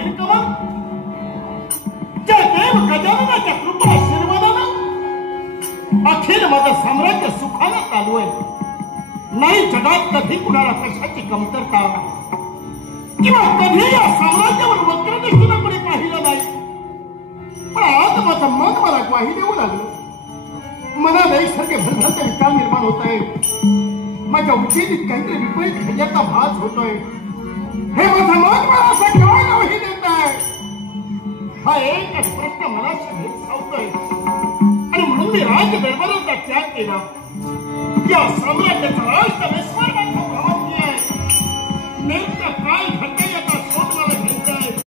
नीलकमल त्या देव गजाननाच्या कृपा आशीर्वादानं अखिल माझं साम्राज्य सुखानं चालू आहे. नाही जगात कधी कुणाला कशाची कमतरता किंवा कधी या साम्राज्यावर वक्र दृष्टीनं कोणी पाहिलं नाही. पण आज माझं मन मला ग्वाही देऊ लागलं. मनाला एकसारखे भरभरते विचार निर्माण होत आहे. माझ्या उद्देशित काहीतरी विपरीत ह्याच्याचा भास होतोय. हे माझं मन मला असं केव्हा ग्वाही देत आहे. हा एक प्रश्न मला शरीर सावतोय आणि म्हणून मी राज दरबाराचा त्याग केला. या साम्राज्याचा राष्ट्र विस्मरणाचा प्रभाव आहे. नेमका